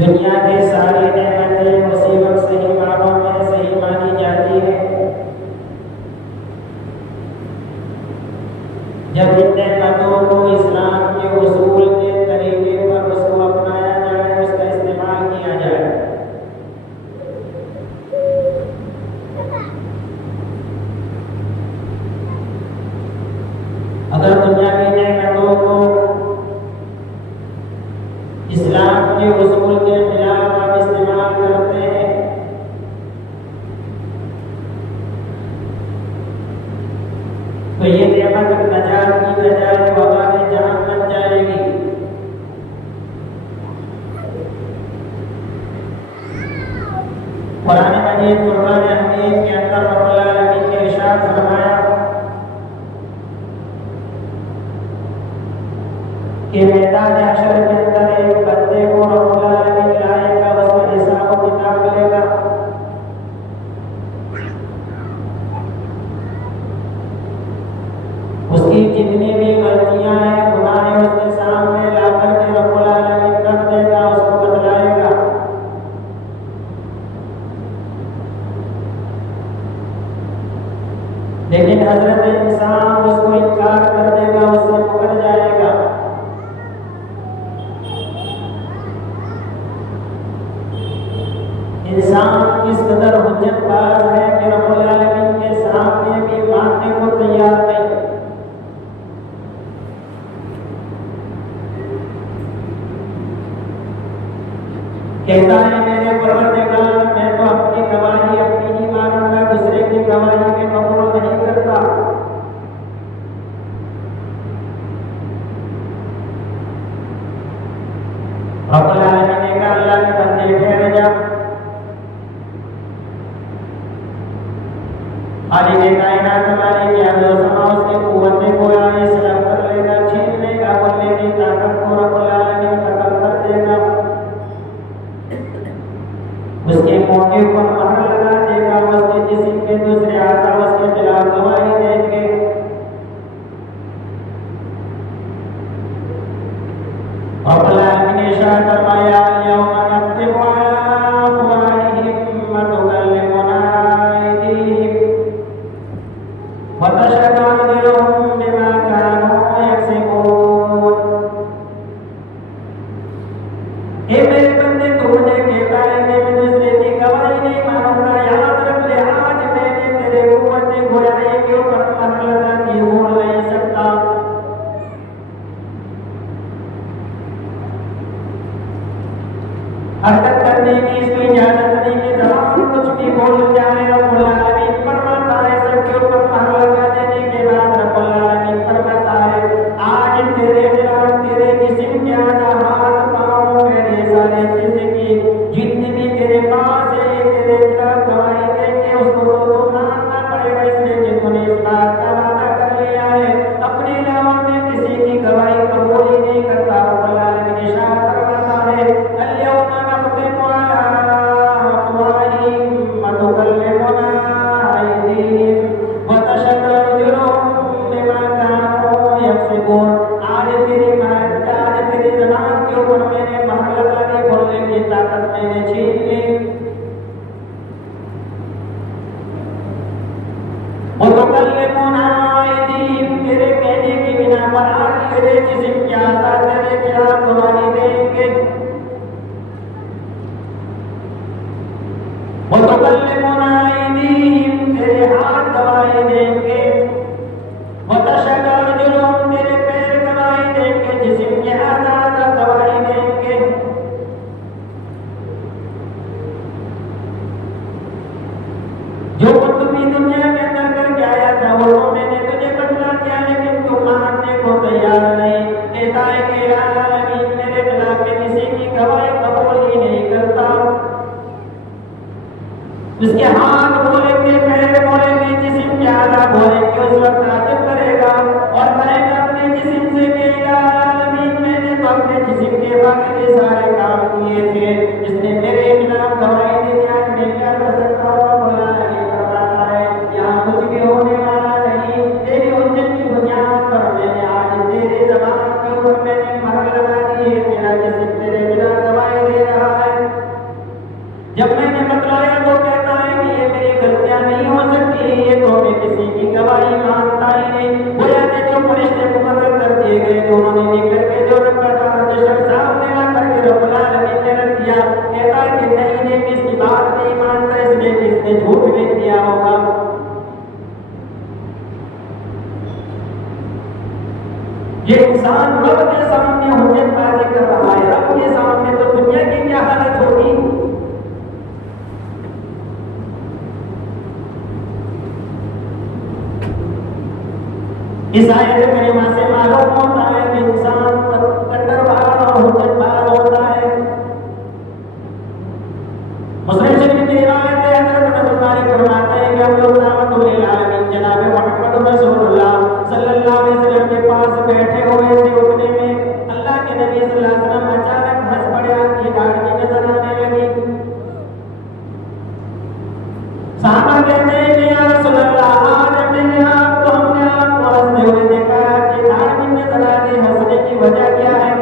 दुनिया की सारी नेमतें उसी वक्त सही मानों में सही मानी जाती है जब इन नेमतों को इस्लाम के उसूल के तरीके पर उसको अपनाया जाए, उसका इस्तेमाल किया जाए। अगर दुनिया की नेमतों को इस्लाम के उसूल के खिलाफ आप इस्तेमाल करते हैं तो ये नेमत नजात की बजाय वबाल जहां बन जाएगी। कुरान मजीद फुरकान हमीद के अंदर रब्बुल आलमीन ने इरशाद फरमाया कि मैदान हशर के अंदर एक बंदे को रब्बुल आलमीन लाएगा, उसका हिसाब किताब लेगा। उसकी जितनी भी गलतियां हैं, गुनाह हैं, उसके सामने लाकर के रब्बुल आलमीन रख देगा, उसको बतलाएगा। लेकिन हजरत इंसान उसको इनकार कर देगा, उससे मुकर जाएगा। इंसान किस कदर हुज्जतबाज है कि रब्बुल आलमीन के सामने भी मानने को तैयार नहीं। कहता है मेरे परवरदिगार, मैं तो अपनी गवाही अपनी ही मानूंगा, दूसरे की गवाही में कबूल नहीं करता। रब्बुल आलमीन ने कहा अल्लाह के बंदे ठहर जा। खालिक कायनात मालिक अर्ज़ व समा उसकी कुव्वत को आए सलाम कर लेगा, छीन लेगा, बोलने की ताकत को रब्बुल आलमीन खत्म कर देगा। उसके मौके पर महर लगा देगा, उसके जिस्म के दूसरे आज़ा उसके खिलाफ गवाही देंगे। रब्बुल आलमीन ने इरशाद फरमाया यौमा नख्तिमु अला अफ़वाहिहिम व तुकल्लिमुना अयदीहिम व तशहदु अर्जुलुहुम बिमा कानू यक्सिबून। हे मेरे बंदे, तू मुझे कहता है कि मैं दूसरे की गवाही नहीं मानूंगा। याद रख ले, आज मैंने तेरे कुव्वत गोयाई के ऊपर महर लगा दी, भूल नहीं सकता। हरकत करने की इसको इजाजत नहीं कि जबान कुछ भी बोल जाए। रब्बुल आलमीन फरमाता है सबके ऊपर महर लगा देने के बाद रब्बुल आलमीन फरमाता है आज तेरे खिलाफ तेरे जिस्म के आधा हाथ पाँव मेरे सारे जिस्म की जितनी भी तेरे पास है तेरे खिलाफ गवाही देंगे, उसको तो मानना पड़ेगा, इसलिए कि तूने इस बात का वादा कर लिया है अपने अलावा मैं किसी की गवाही कबूल ही नहीं करता। रब्बुल आलमीन इरशाद फरमाता है अल-यौमा नख्तिमु अला अफ़वाहिहिम व तुकल्लिमुना अयदीहिम व तशहदु अर्जुलुहुम बिमा कानू यक्सिबून। आज तेरी ज़बान के ऊपर मैंने महर लगा दी, बोलने की ताकत मैंने छीन ली। व तुकल्लिमुना अयदीहिम, तेरे कहने की बिना पर आज तेरे जिस्म के आज़ा तेरे खिलाफ गवाही देंगे। व तुकल्लिमुना अयदीहिम, तेरे हाथ गवाही देंगे। व तशहदु अर्जुलुहुम, तेरे पैर गवाही देंगे, जिस्म के आज़ा गवाही देंगे। जो कुछ भी दुनिया के अंदर करके आया था वो तो मैंने तुझे बतला दिया, लेकिन तू मानने को तैयार नहीं। कहता है कि या आलमीन मेरे खिलाफ किसी की गवाही कबूल ही नहीं करता। उसके हाथ बोलेंगे, पैर बोलेंगे, जिस्म के आधा बोलेंगे, उस वक्त ताजुब करेगा और कहेगा अपने जिस्म से कि या आलमीन मैंने तो अपने जिस्म के बाकी के सारे काम किए थे, जिसने मेरे खिलाफ गवाही दी, आज मैं क्या कर सकता हूँ। बोला नहीं करता है, यहाँ कुछ भी होने वाला नहीं। तेरी हुज्जत की बुनियाद पर मैंने आज तेरे ज़बान के ऊपर मैंने महर लगा दी है, तेरा जिस्म तेरे खिलाफ गवाही दे रहा है। इस आयत करीमा से मालूम होता है कि इंसान कट्टरवाद और हुज्जतबाज होता है। मुस्लिम शरीफ की रिवायत है, हज़रत रसूलुल्लाह फरमाते हैं कि हम लोग रहमतुल लिल आलमीन जनाब मुहम्मद रसूलुल्लाह सल्लल्लाहु अलैहि वसल्लम के पास बैठे हुए थे। उतने में अल्लाह के नबी सल्लल्लाहु अलैहि वसल्लम अचानक हंस पड़े, आपकी दाढ़ी नजर आने लगी। साहबा कहते हैं कि या रसूलल्लाह, आज मैंने आपको हमने आपको हंसते हुए देखा, आपकी दाढ़ी नजर आ रही, हंसने की वजह क्या है?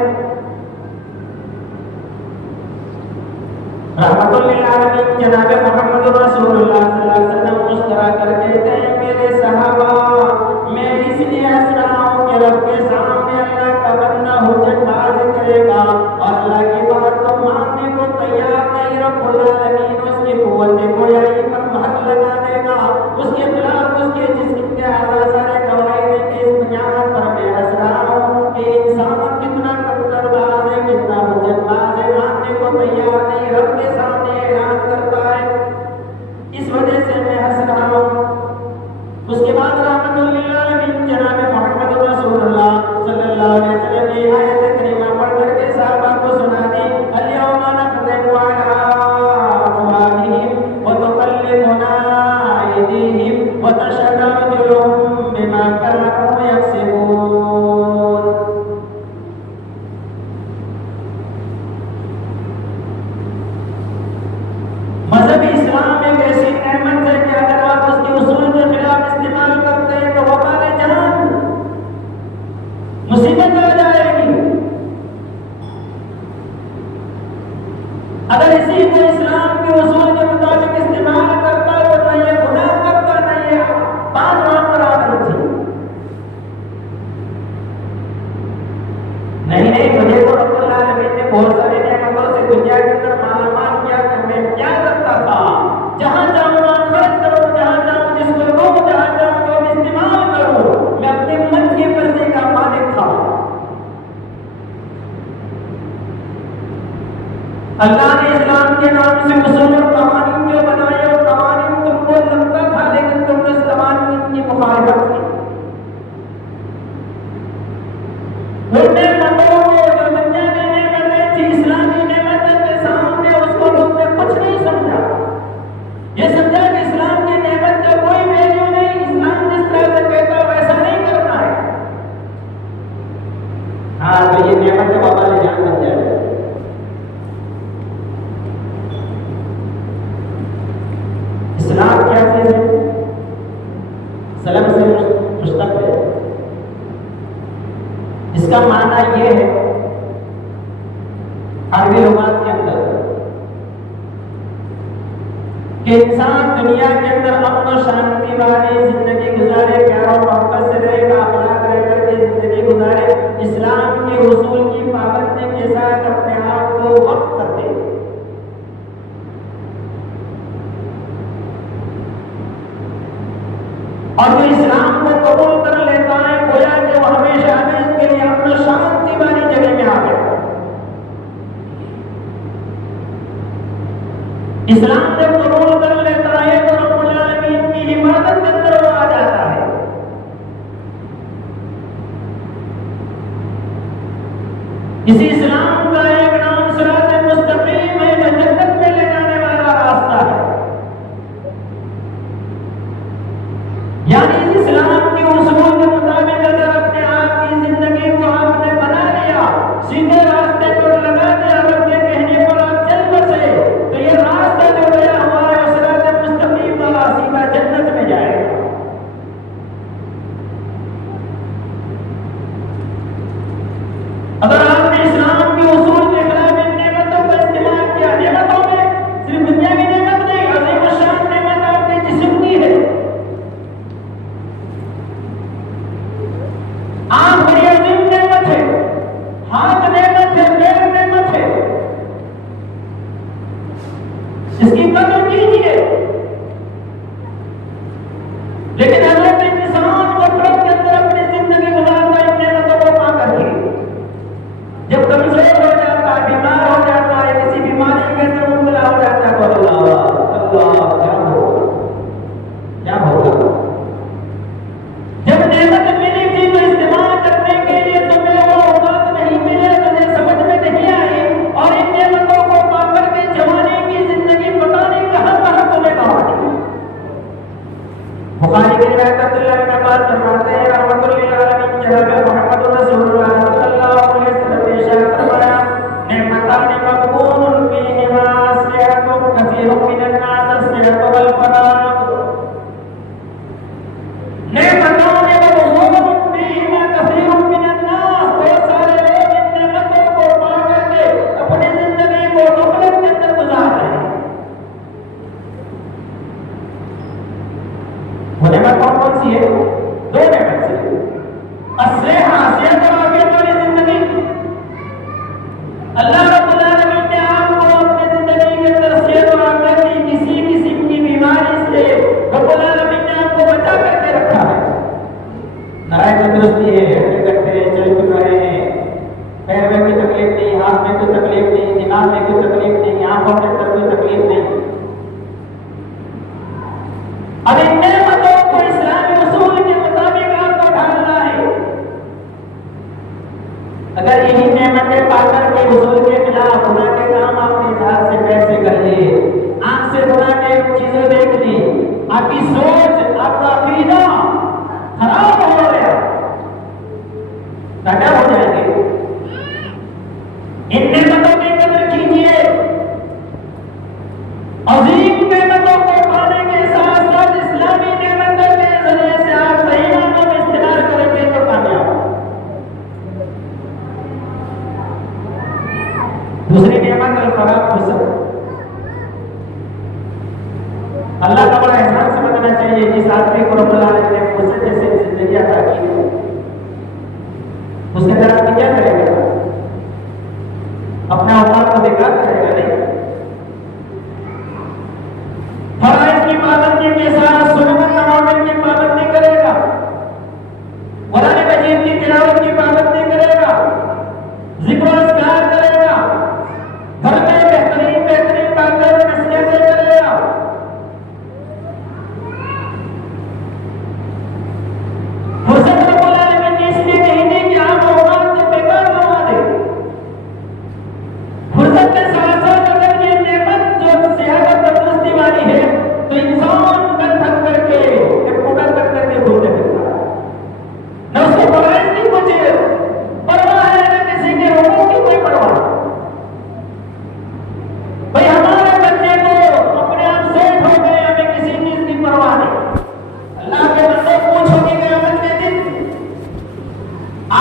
रहमतुल लिल आलमीन जनाब मुहम्मद रसूलुल्लाह सल्लल्लाहु अलैहि वसल्लम मुस्कुरा कर कहते हैं, मेरे सहाबा, मैं इसलिए हंस रहा हूं कि रब के सामने अल्लाह का बंदा हुज्जतबाज करेगा और अल्लाह की बात को मानने को तैयार नहीं। रब्बुल आलमीन उसकी कुव्वत गोयाई पर महक लगा देगा, उसके खिलाफ उसके जिस्म के आला सारे गवाही देंगे। इस बुनियाद पर मैं हंस रहा हूं कि इंसान कितना कट्टरबाज है, कितना हुज्जतबाज है, मानने को तैयार नहीं, रब के सामने ऐलान करता है। इस वजह से मैं हंस रहा हूं। उसके बाद रहमतुल लिल आलमीन जनाब मुहम्मद रसूलुल्लाह सल्लल्लाहु अलैहि वसल्लम ने आयत करीमा पढ़ करके साहबा को सुना दी, अल-यौमा नख्तिमु अला अफ़वाहिहिम व तुकल्लिमुना अयदीहिम व तशहदु अर्जुलुहुम बिमा कानू यक्सिबून। मज़हब इस्लाम एक ऐसी नेमत है कि अगर आप उसके उसूल के खिलाफ इस्तेमाल करते हैं तो वबाल जहान, मुसीबत आ जाएगी। अगर इसी को इस्लाम के उसूल के मुताबिक इस्तेमाल करता तो न ये गुनाह करता, न ये बात वहां पर आदत थी। नहीं, मुझे तो रब्बुल आलमीन ने बहुत सारी नेमतों से दुनिया के अंदर मालामाल किया कि मैं क्या करता था, जहां जाऊं वहां खर्च करूं, जहां जाऊं जिसको दूं, जहां जाऊं जो भी इस्तेमाल करूं, मैं अपने मन की मर्जी का मालिक था। अल्लाह ने इस्लाम के नाम से उसूल और कवानीन जो बनाए, और कवानीन तुमको लगता था लेकिन तुमने उस कवानीन की मुखालिफत की। वो नेमतों को जो दुनिया की नेमतें थी, इस्लामी नेमतों के सामने उसको तुमने कुछ नहीं समझा। ये समझा कि इस्लाम की नेमत का कोई वैल्यू नहीं, इस्लाम जिस तरह से कहता वैसा नहीं करना है। हाँ, तो ये नेमत का वबाल जान बन जाएगा। इस्लाम क्या चीज है? सलम से मुश्तक है। इसका माना यह है अरबी लुगात के अंदर कि इंसान दुनिया के अंदर अमन और शांति वाली जिंदगी गुजारे, प्यार और मोहब्बत से रहे, अखलाक रह करके जिंदगी गुजारे, इस्लाम के उसूल की पाबंदी के साथ अपने आप को वक्त कर दे। और जो इस्लाम को कबूल कर लेता है, गोया कि वो हमेशा हमेशा के लिए अपना शांति वाली जगह में आ गया। इस्लाम जब कबूल कर लेता है तो रब्बुल आलमीन की हिफाजत के अंदर वो आ जाता है। इसी इस्लाम का एक नाम सिरात मुस्तकीम है, जो जन्नत में ले जाने वाला रास्ता है। यानी इस्लाम के उसूल के मुताबिक अगर अपने आप की जिंदगी को आपने बना लिया, सीधे रास्ते पर लगा दिया, रब के कहने पर आप चल बसे, तो ये रास्ता जो गया हुआ है सिरात मुस्तकीम वाला सीधा जन्नत में जाएगा। अगर आपने इस्लाम के उसूल के खिलाफ इन नेमतों का इस्तेमाल किया, नेमतों में सिर्फ दुनिया की नेमत नहीं, अज़ीम शान नेमत आपके जिस्म की है। आंख बड़ी अजीम नेमत है, हाथ नेमत है, पैर नेमत है, इसकी कदर कीजिए। लेकिन अगर इंसान को ट्रक के अंदर अपनी जिंदगी गुजारता है इन नेमतों को पा करके, जब कमजोर हो जाता है, बीमार हो जाता है, किसी बीमारी के अंदर मुब्तला हो जाता है, तो अल्लाह क्या होगा? जब नेमत मिली थी तकलीफ नहीं, हाथ में कोई तकलीफ नहीं, दिमाग में कोई तकलीफ नहीं, आंखों के अंदर कोई तकलीफ नहीं। अब इन नेमतों को इस्लामी उसूल के मुताबिक आपको ढालना है। अगर यही नेमतें पाकर के उसूल के खिलाफ गुनाह के काम आपने हाथ से पैर से कर लिए, आंख से गुनाह के चीजें देख ली, आपकी सोच आपका अकीदा खराब हो गया, क्या हो जाएंगे? इन नेमतों की कदर कीजिए। अजीम नेमतों को पाने के साथ साथ इस्लामी नेमतों के जरिए से आप सही मानों में इस्तेमाल करेंगे तो कामयाब। दूसरी नेमत अल-फराग फुर्सत। अल्लाह का बड़ा एहसान समझना चाहिए जिस आदमी को रब्बुल आलमीन ने फुर्सत जैसी जिंदगी अता की है, उसके अंदर आदमी क्या करेगा? अपना औकात को बेकार करेगा नहीं। फराइज की पाबंदी के साथ सुन्नत नवाफिल की पाबंदी करेगा, कुरान मजीद की तिलावत की पाबंदी करेगा, जिक्र अस्कार करेगा, घर में बेहतरीन बेहतरीन बातें नसीहतें करेगा। फुर्सत रब्बुल आलमीन ने इसलिए नहीं दी कि आप औकात को बेकार करवा दें। फुर्सत के साथ साथ अगर ये नेमत जो सेहत तंदुरुस्ती वाली है तो इंसान बन थक करके पूरा कर करके घूमने फिरता है, न उसको फराइज की कुछ परवाह है, न किसी के हुकूक की कोई परवाह। भाई हमारे बच्चे तो अपने आप सेट हो गए, हमें किसी चीज की परवाह नहीं। अल्लाह के बंदे पूछोगे क़यामत के दिन,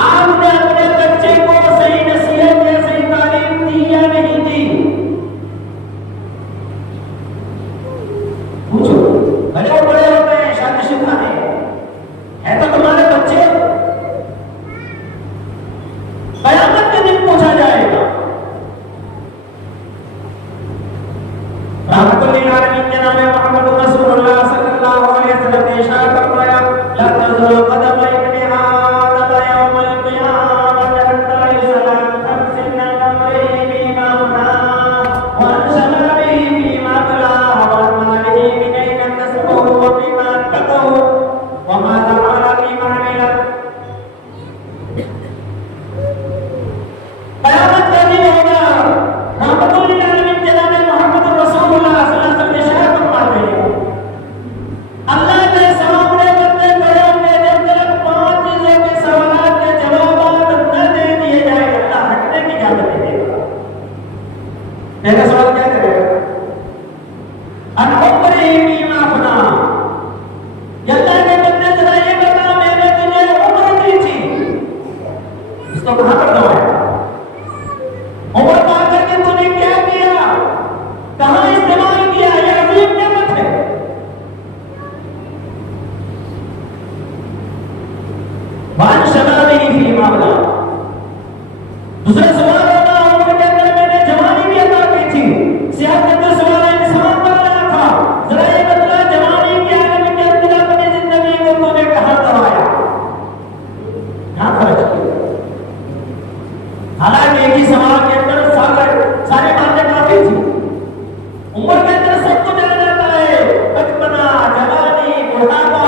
आपने अपने बच्चे को सही नसीहत या सही तालीम दी या नहीं दी? पूछो। भले वो बड़े हो गए, शादीशुदा है तो तुम्हारे बच्चे। क़यामत के दिन पूछा जाएगा। रहमतुल लिल आलमीन जनाब मोहम्मद रसूलुल्लाह सल्लल्लाहु अलैहि वसल्लम ने इरशाद फरमाया, ला तज़ुलु क़दम इब्न आदम यौमल क़ियामत हत्ता युसअल खम्सिन अमरैन बीमा हुना व अन शबाबिही बीमा तला व अन मालिही मिन ऐन कसबहु व बीमा अनफक़हु व माज़ा फ़अला बीमा अमिला। क़यामत का दिन होगा। रहमतुल लिल आलमीन जनाब मोहम्मद रसूलुल्लाह सल्लल्लाहु अलैहि वसल्लम ने इरशाद फरमाया, अल्लाह के सामने बंदे खड़े होंगे, जब तक 5 चीजों के सवालात के जवाब न दे दिए जाए अल्लाह हटने की इजाजत नहीं देगा। पहला सवाल क्या करेगा? अन उम्रिही बीमा फना। अल्लाह के बंदे जरा ये बता, मैंने तुझे उम्र दी थी, इसको कहां पर दबाया? उम्र पाकर के तूने क्या किया, कहां इस्तेमाल किया? यह अजीम नेमत है। वन शबाबिही फीमा बला। दूसरा सवाल होगा, उम्र के अंदर मैंने जवानी भी अता की थी, सेहत के अंदर सवाल इंसान बन रहा था, जरा ये बता जवानी के आलम के अंदर अपनी जिंदगी को तूने कहां दबाया, कहां खर्च किया? हालांकि एक ही सवाल के अंदर सारी बातें काफी थी। उम्र के अंदर सब कुछ आ जाता है, बचपना, जवानी, बुढ़ापा,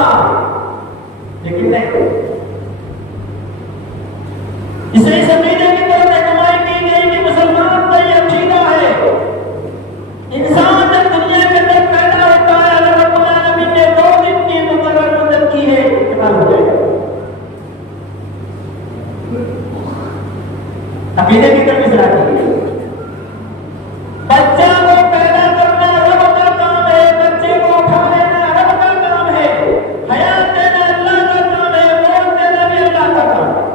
लेकिन नहीं। इसे समझने की तरफ रहनुमाई की गई कि मुसलमान का ये अकीदा है, इंसान जब दुनिया के अंदर पैदा होता है, अल्लाह रब्बुल आलमीन ने 2 दिन की मुकर्रर मुद्दत की है, इंतकाल हो जाएगा। अकीदे की तरफ इशारा किया। बच्चा को पैदा करना रब का काम है, बच्चे को उठा लेना रब का काम है, हयात देना अल्लाह का काम है, मौत देना भी अल्लाह का काम है।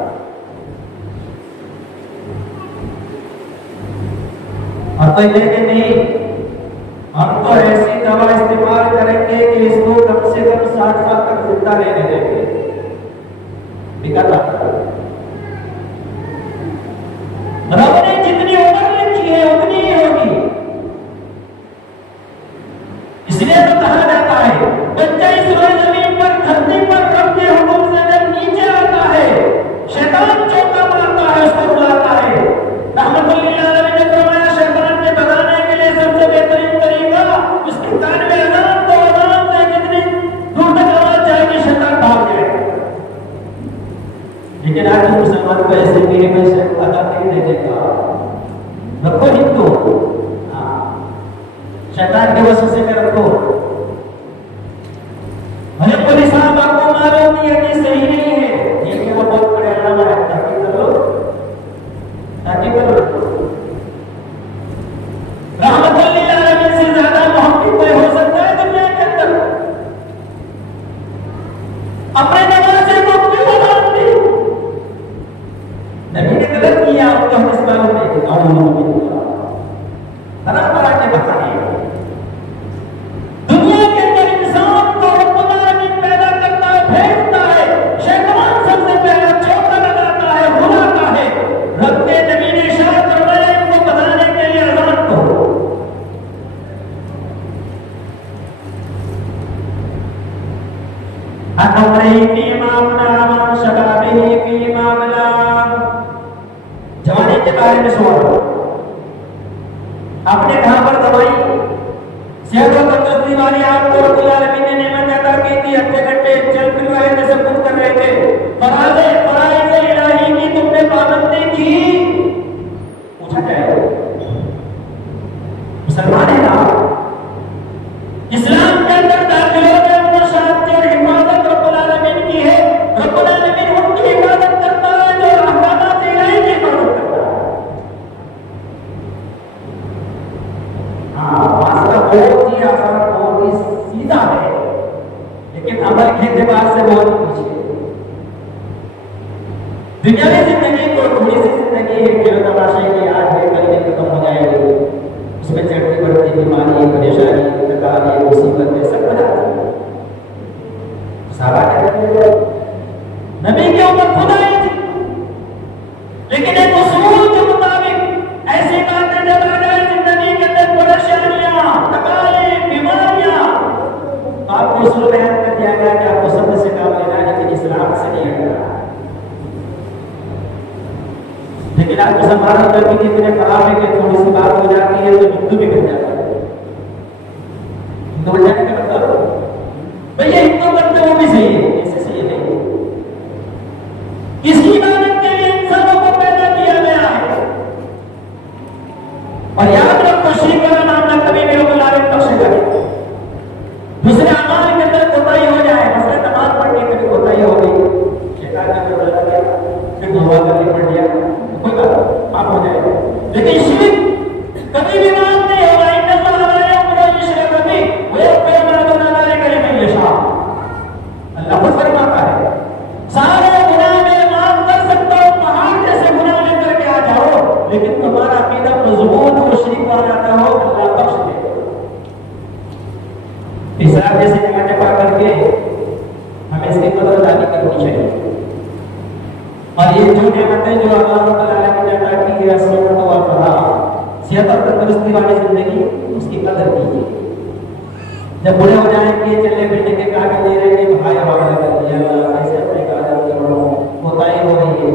और कोई देखे नहीं, हम तो ऐसी दवा इस्तेमाल करेंगे कि इसको कम से कम 60 साल तक जिंदा रहने देंगे। रब ने जितनी उम्र लिखी है उतनी ही होगी। इसलिए तो कहा जाता है बच्चा इस जमीन पर धरती पर रब के हुक्म से जब नीचे आता है, शैतान चौका मारता है, उसको बुलाता है, रहमतुल लिल आलमीन ने फरमाया शैतान के भगाने के लिए सबसे बेहतरीन तरीका उसके कान में अजान दो, अजान से कितनी दूर तक आवाज जाएगी शैतान भाग जाएगा। लेकिन आज मुसलमान को ऐसे मेरे में से अदा नहीं देगा, रखो हिंदू, शैतान के वसवसे में रखो। अरे पुलिस साहब आपको मालूम नहीं है कि सही नहीं है, ये वो बहुत बड़े अल्लामा है, ताकि कर लो, ताकि कर लो। रहमतुल लिल आलमीन से ज्यादा मोहब्बत कोई हो सकता है दुनिया के अंदर? अपने नवासे को क्यों मानते? नबी ने गलत किया, आपको हम इस मालूम नहीं, तरह तरह के बहाने दुनिया के अंदर इंसान को रब्बुल आलमीन पैदा करता है, भेजता है, शैतान सबसे पहले चौका लगाता है, बुलाता है। रब के नबी ने इरशाद फरमाया इनको बताने के लिए अज़ान दो। अनवरही फी मामला मान शबाबिही फी मामला, जवानी के बारे में सवाल आपने कहां पर दवाई सेहत और तंदुरुस्ती वाली आपको रब्बुल आलमीन ने नेमत अता की थी, हफ्ते घंटे चल फिर रहे थे, सब कुछ कर रहे थे, फराइज़ इलाही की तुमने पाबंदी की, पूछा जाए मुसलमान है ना, इस्लाम के अंदर दाखिल हो गए, अपनी शांति और हिफाजत रब्बुल आलमीन की है। रब्बुल आलमीन उनकी हिफाजत करता है जो अहकामात इलाही की हिफाजत करता है। बहुत ही आसान, बहुत ही सीधा है, लेकिन अमल के एतबार से बहुत पीछे। दुनियावी जिंदगी को थोड़ी सी जिंदगी है, खेल तमाशे की आज है, कल में खत्म हो जाएगी, उसमें चढ़ती बढ़ती बीमारी, परेशानी, तकलीफ, मुसीबतें सब हो जाती है। सारा नबी के ऊपर खुदा आई थी, लेकिन एक उसूल के मुताबिक ऐसी बातें जब आ जाए जिंदगी के अंदर परेशानियां, तकलीफ, बीमारियां, तो आपको उसूल बयान कर दिया गया कि आपको सब से काम लेना है, लेकिन इस्लाम से नहीं हटना। लेकिन आप मुसलमानों का भी इतने खराब है कि थोड़ी सी बात हो जाती है तो हिंदू भी कर जाता है। हिंदू बन जाने का मतलब भैया हिंदू करते वो भी सही है, ऐसे सही नहीं। किसकी इबादत के लिए इंसानों को पैदा किया गया है? और याद रखो शिरक वाला मामला कभी भी रब्बुल आलमीन बख्शेगा नहीं। दूसरे अमाल के अंदर कोताही हो जाए, मसलन नमाज पढ़ने के लिए कोताही हो गई, शैतान ने कर दिया, फिर दुआ करनी पड़ गया, कोई बात माफ हो जाएगा। लेकिन शिरक कभी भी माफ नहीं होगा। अल्लाह खुद फरमाता है सारे गुनाह मैं माफ कर सकता हूं, पहाड़ जैसे गुनाह लेकर के आ जाओ, लेकिन तुम्हारा अकीदा मजबूत हो, शिरक वाला ना हो, अल्लाह बख्श दे। इस्लाम जैसे नियमतें पा करके हमें इसकी कदरदानी करनी चाहिए। और ये जो नियमतें जो अल्लाह तआला ने अता की है, सेहत और फराह, सेहत और तंदुरुस्ती वाली जिंदगी, उसकी कदर कीजिए। जब बूढ़े हो जाएंगे, चलने फिरने के काबिल नहीं रहेंगे, तो भाई हवाला कर दिया, कैसे अपने इबादत करो, कोताही हो रही है।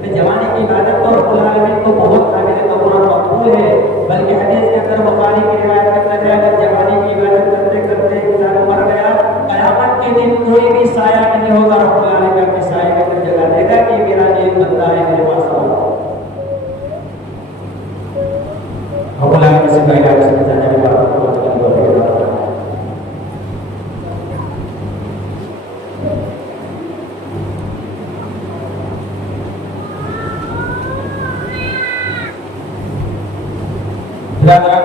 फिर जवानी की इबादत तो रब्बुल आलमीन को बहुत काबिल कबूल और मकबूल है, बल्कि हदीस के अंदर बुखारी की रिवायत के अंदर है, अगर जवानी की इबादत करते करते इंसान मर गया, क़यामत के दिन कोई भी साया नहीं होगा, रब्बुल आलमीन अपने साये के अंदर जगह देगा कि मेरा नेक बंदा है, मेरे पास आओ। रब्बुल आलमीन से कहेगा उसने जाने वाला को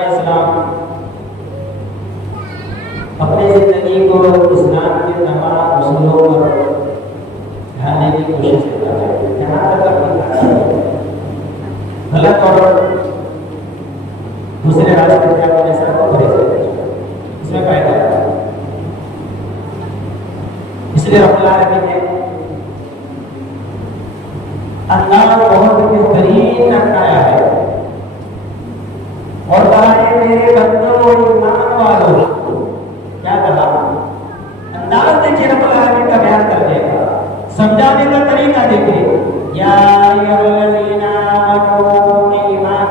इस्लाम अपनी जिंदगी को इस्लाम के तमाम उसूलों पर ढालने की कोशिश करता है। यहाँ तक अपनी गलत और दूसरे रास्ते पे अपने साथ इसमें फायदा है। इसलिए रब्बुल आलमीन ने अंदाज बहुत बेहतरीन अपनाया है और कहा है मेरे बंदों और ईमान वालों, क्या कहा? अंदाज देखिए रब्बुल आलमीन का बयान करने का, समझाने का तरीका देखिए। या अय्युहल्लज़ीना आमनू, ईमान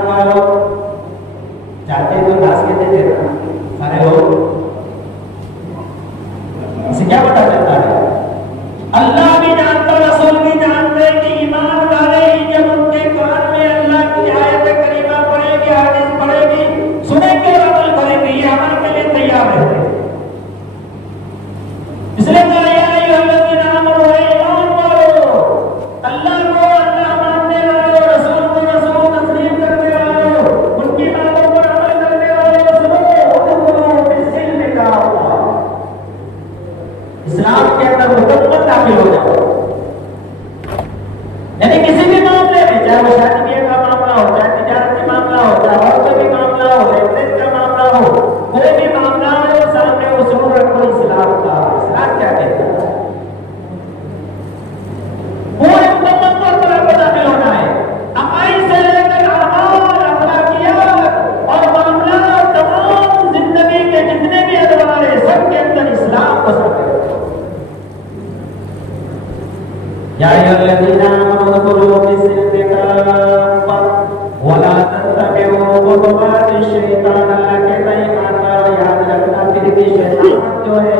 खुतवात शैतान, अल्लाह कहता है ईमान वालों याद रखना फिर भी शैतान जो है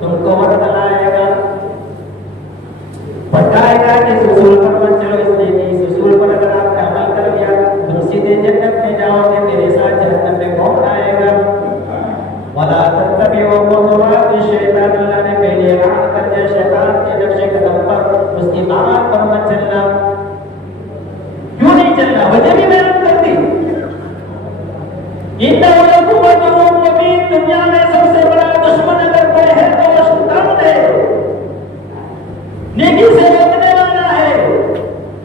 तुमको बतलाएगा, बताएगा कि इस उसूल पर मत चलो, इसलिए कि इस उसूल पर अगर आपने अमल कर लिया तुम सीधे जन्नत में जाओगे, मेरे साथ जहन्नम में कौन आएगा। वला तत्तबिउ खुतवात शैतान, अल्लाह ने पहले ऐलान कर दिया शैतान के नक्शे कदम पर, उसकी बात पर मत चलना। क्यों नहीं चलना, वजह भी बयान कर दी। दुनिया में सबसे बड़ा दुश्मन अगर कोई है तो वो शैतान है, नेकी से रोकने वाला है,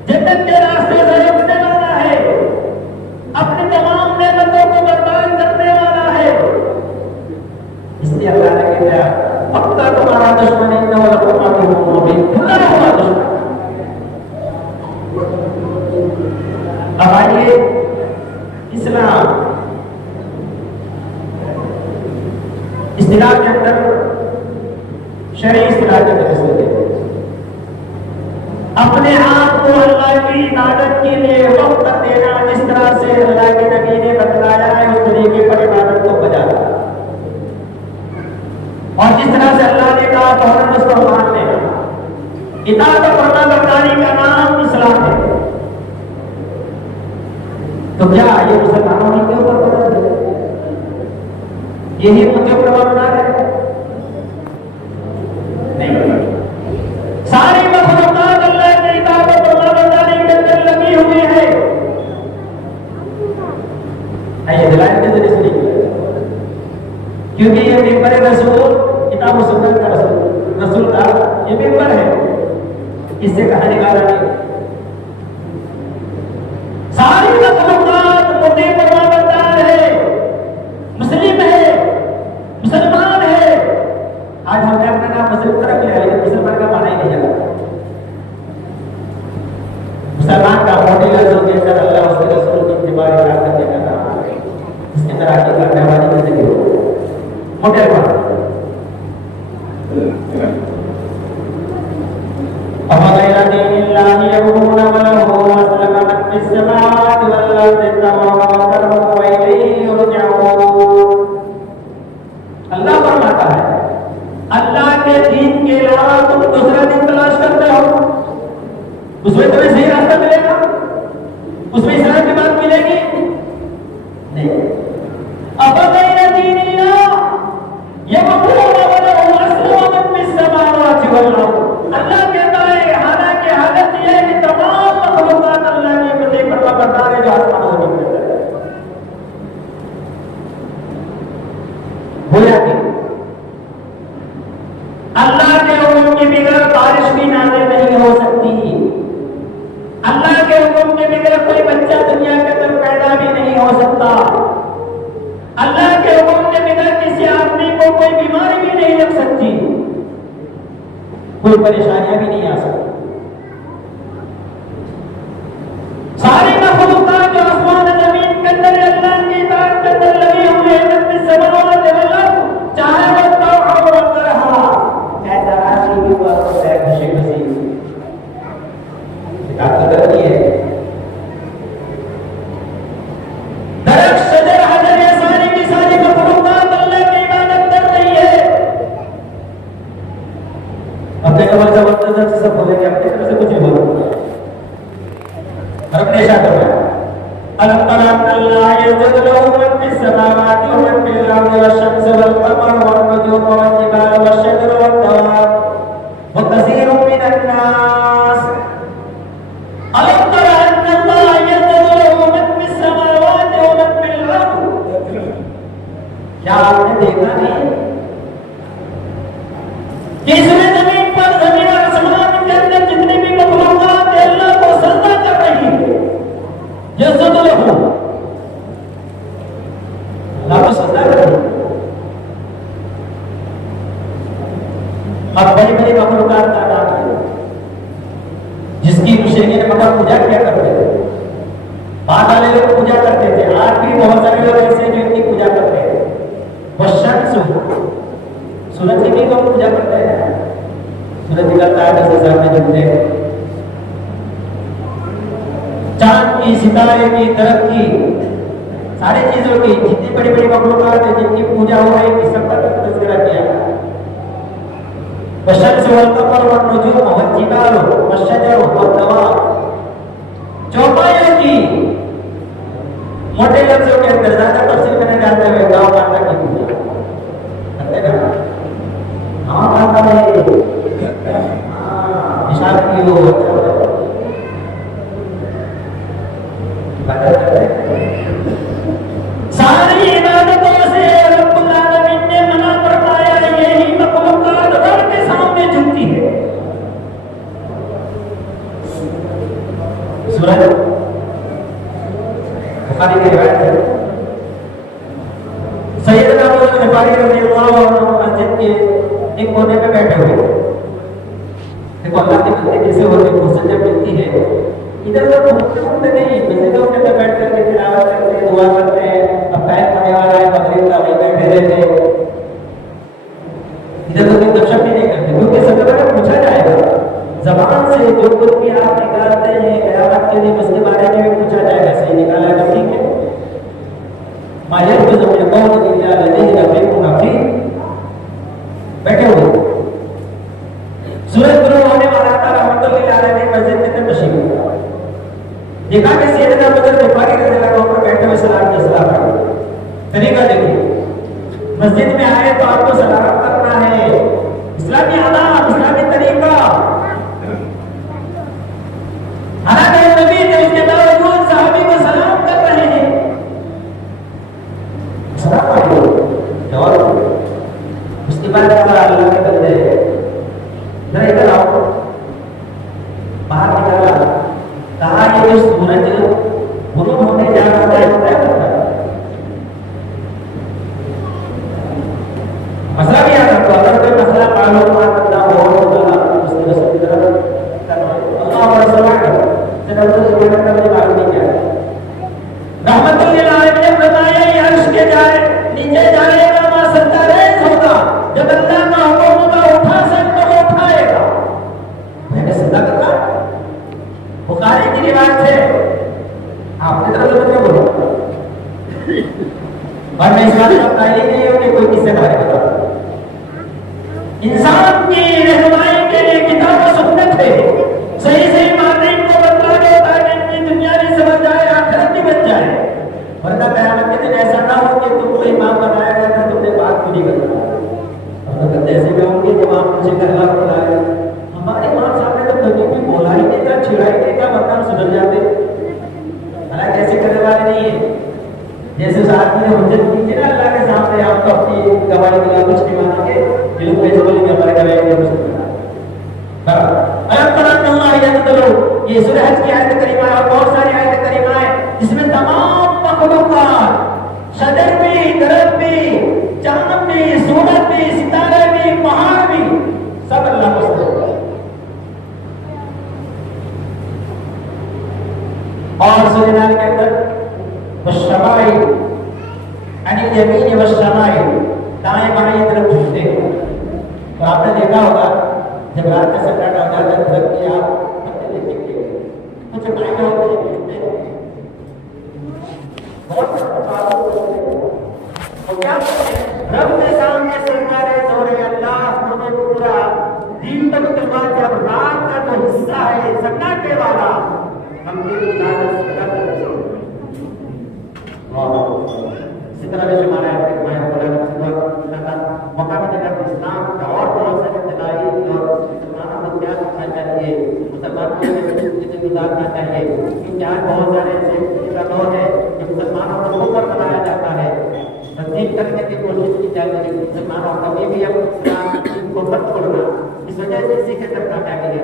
जन्नत के रास्ते से रोकने वाला है, अपनी तमाम नेमतों को बर्बाद करने वाला है। इसलिए अल्लाह ने कहा पक्का तुम्हारा दुश्मन इन्ना वाला खुदा हुआ दुश्मन। अब आइए इस्लाम इस्तिलाह के अंदर, शरई इस्तिलाह के अंदर इसको देखो, अपने आप को अल्लाह की इबादत के लिए वक्त देना, जिस तरह से अल्लाह के नबी ने बतलाया है उस तरीके पर इबादत को बजाना, और जिस तरह से अल्लाह ने कहा फौरन उसको मान लेना। इताअत और फरमाबरदारी का नाम इस्लाम है। तो क्या ये मुसलमानों के ऊपर फर्ज है? यही मुझे फरमाबरदार है? नहीं, सारी मखलूकात अल्लाह की इताअत और फरमाबरदारी के अंदर लगी हुई है। आइए दिलाने के जरिए सुनिए, क्योंकि ये मिंबर रसूल, किताब और सुन्नत का रसूल का ये मिंबर है, इससे कहा निकाला नहीं। सारी मखलूकात मुझे फरमाबरदार है, मुस्लिम है, मुसलमान है। आज हमने अपना नाम मुस्लिम रख लिया, लेकिन मुसलमान का माना ही नहीं जाता। मुसलमान का मोटे लफ्जों के अंदर अल्लाह उसके रसूल की इत्तिबा करने का नाम है, इसके अंदर आगे करने वाली जिंदगी हो मोटे बात। अब गैर दीनिल्लाहि यबगून वलहु अस्लमा मन फिस समावाति वल अर्दि तवाकरहु व इलैहि युरजऊन। अल्लाह फरमाता है अल्लाह के दीन के अलावा तुम दूसरा दिन तलाश करते हो, उसमें तुम्हें सही रास्ता मिलेगा, उसमें इस्लाम की बात मिलेगी नहीं। अब गैर दीनिल्लाह यबगून वलहु अस्लमा मन फिस समावाति वल अर्दि। अल्लाह कहता है हालांकि हालत यह है कि तमाम मखलूकात अल्लाह की बंदे फरमाबरदार है जो आसमानों में रहते हैं। बोला कि अल्लाह के हुक्म के बगैर बारिश भी नाज़िल नहीं हो सकती, अल्लाह के हुक्म के बगैर कोई बच्चा दुनिया के अंदर पैदा भी नहीं हो सकता, अल्लाह के हुक्म के बगैर किसी आदमी को कोई बीमारी भी नहीं लग सकती, कोई परेशानियां भी नहीं आ सकती। सारी मखलूकात जो आसमान जमीन के अंदर अल्लाह की इताअत के अंदर लगी हुई है, समावात वल अर्द, चाहे वो तौहीद और तरहा ऐतराजी भी बात है खुशी खुशी इताअत करती है। दरख्त शजर हजर ये सारी की सारी मखलूकात अल्लाह की इबादत कर रही है। अपने कमर से वक्त से सब बोलेंगे, अपने तरफ से कुछ नहीं बोलो, और अपने इशारा करो। अलम तरा अल्लाह यज़दु लहु मन फिस समावाति व मन फिल अर्दि वश-शम्सु वल क़मरु वन-नुजूमु वन-जिबालु वश-शजरु वद-दवाब व कसीरुम मिनन नास। अलम तरा अल्लाह यज़दु लहु मन फिस समावाति व मन फिल अर्दि। क्या आपने देखा नहीं कि इसमें जमीन पर, जमीन और आसमान के अंदर जितनी भी मखलूकात है अल्लाह को सजदा कर रही है। यज़दु लहु, अल्लाह को सजदा कर रही है। अब बड़ी बड़ी मखलूकात का नाम है जिसकी मुशरिकीन मक्का पूजा किया करते थे, बाद वाले लोग पूजा करते थे, आज भी बहुत सारे लोग ऐसे जो इनकी पूजा करते हैं। वश-शम्सु, सूरज की भी लोग पूजा करते हैं, सूरज निकलता है 10,000 में जुटते हैं, चांद की, सितारे की, दरख्त की, सारी चीजों की जितनी बड़ी बड़ी मखलूकात है जिनकी पूजा हो रही है सबका तस्करा किया। वशम्स वल कमर वन नुजूम वल जिबाल वशजर वद्दवाब, चौपाइयों की मोटे लफ्जों के अंदर ज्यादा तफसील करने जाते हुए गांव माता की पूजा करते ना। हाँ माता है निशान की वो सारी इबादतों से रब्बुल आलमीन ने मना फरमाया, यही मखलूकात रब के सामने झुकती है। सूरज बुखारी की रिवायत है, सैयदना अबू बकर गफारी रज़ियल्लाहु अन्हु मस्जिद के एक कोने में बैठे हुए। देखो अल्लाह के बंदे कैसे होते हैं, फुर्सत जब मिलती है इधर उधर घूमते नहीं, मस्जिदों के अंदर बैठ करके तिलावत करते हैं, दुआ करते हैं। अब पैर पड़ने वाला है मगरिब का, वहीं बैठे रहते हैं, इधर उधर गपशप नहीं करते, क्योंकि सब जगह पूछा जाएगा। जबान से जो कुछ भी आप निकालते हैं क़यामत के दिन उसके बारे में भी पूछा जाएगा, सही निकाला है ठीक है। मायर को जब कौन इल्ला लदीहि रक़ीबुन अतीद, बैठे हुए सूरज गुरु होने वाला था रहमतुल्लाह अलैहि मस्जिद में तशरीफ लिया। देखा कि सैयदना अबू बकर गफारी रज़ियल्लाहु अन्हु बैठे हुए सलाम के सलाम पढ़े। तरीका देखिए, मस्जिद में आए तो आपको सलाम करना है, इस्लामी आदाब इस्लामी तरीका। हालांकि नबी ने उसके बावजूद सहाबी को सलाम कर रहे हैं, सलाम जवाब। उसके बाद कहा अल्लाह के बंदे जरा इधर आओ, बाहर निकाला, कहा ये जो सूरज गुरूब होने जा रहा है मसला भी याद रखो। अगर कोई मसला मालूम ना हो तो उसकी उसकी तरफ अल्लाह और सलाम से मालूम नहीं क्या रहमतुल्लाह अलैहि ने बताया, ये अर्श के जाए नीचे जाएगा, वहां सत्ता रेज होगा, जब अल्लाह का हुक्म होगा उठा सकते वो उठाएगा। मैंने सदा कहा बुखारी की रिवायत है, आपने तरफ से क्या बोला और मैं इस बात का कायल नहीं हूं कि कोई किससे बारे बता। इंसान की रहनुमाई के लिए किताब और सुन्नत है, सही सही मानने को बतला दो ताकि इनकी दुनिया भी समझ जाए आखिरत भी बच जाए। वरना क़यामत के दिन ऐसा ना हो कि तुमको इमाम बनाया गया था तुमने बात क्यों नहीं बताया। और तो ऐसे में होंगे जब आप मुझे कहला बुलाए, हमारे इमाम साहब ने तो कभी भी बोला ही नहीं था, छिड़ा ही नहीं था, वरना सुधर जाते। हालांकि ऐसे करने वाले नहीं है। जैसे उस आदमी ने हुज्जत की थी ना अल्लाह के सामने, आप तो अपनी गवाही के लिए कुछ नहीं मानेंगे, दिल में जो बोलेंगे हमारे गवाही के कुछ नहीं मानेंगे। ये सूरह हज की आयत करीमा और बहुत सारी आयत करीमा है जिसमें तमाम मखलूकात, शजर भी, दरख्त भी, चांद भी, सूरज भी, सितारे भी, पहाड़ भी, सब अल्लाह को सजदा है। और सजदा के अंदर वशमाई अनिल यमीन वशमाई, दाएं बाएं तरफ झुकते हैं। तो आपने देखा होगा जब रात में सन्नाटा हो जाता है धरती आप अपने देखते हैं कुछ मायने होते हैं क्या रब के सामने सरकारे जोरे अल्लाह हमें पूरा दिन तक करवा, जब रात का जो हिस्सा है सन्नाटे वाला हम इसी तरह से हमारे मौका मिलेगा इस्लाम का और बहुत सारे दिलाई और मुसलमानों को क्या करना चाहिए, मुसलमानों को गुजारना चाहिए, क्योंकि आज बहुत सारे ऐसे दौर है कि मुसलमानों को ऊपर बनाया जाता है, तस्दीक करने की कोशिश की जाती है मुसलमानों को, ये भी अब इस्लाम को मत छोड़ना। इस वजह से सीखे करना चाहिए।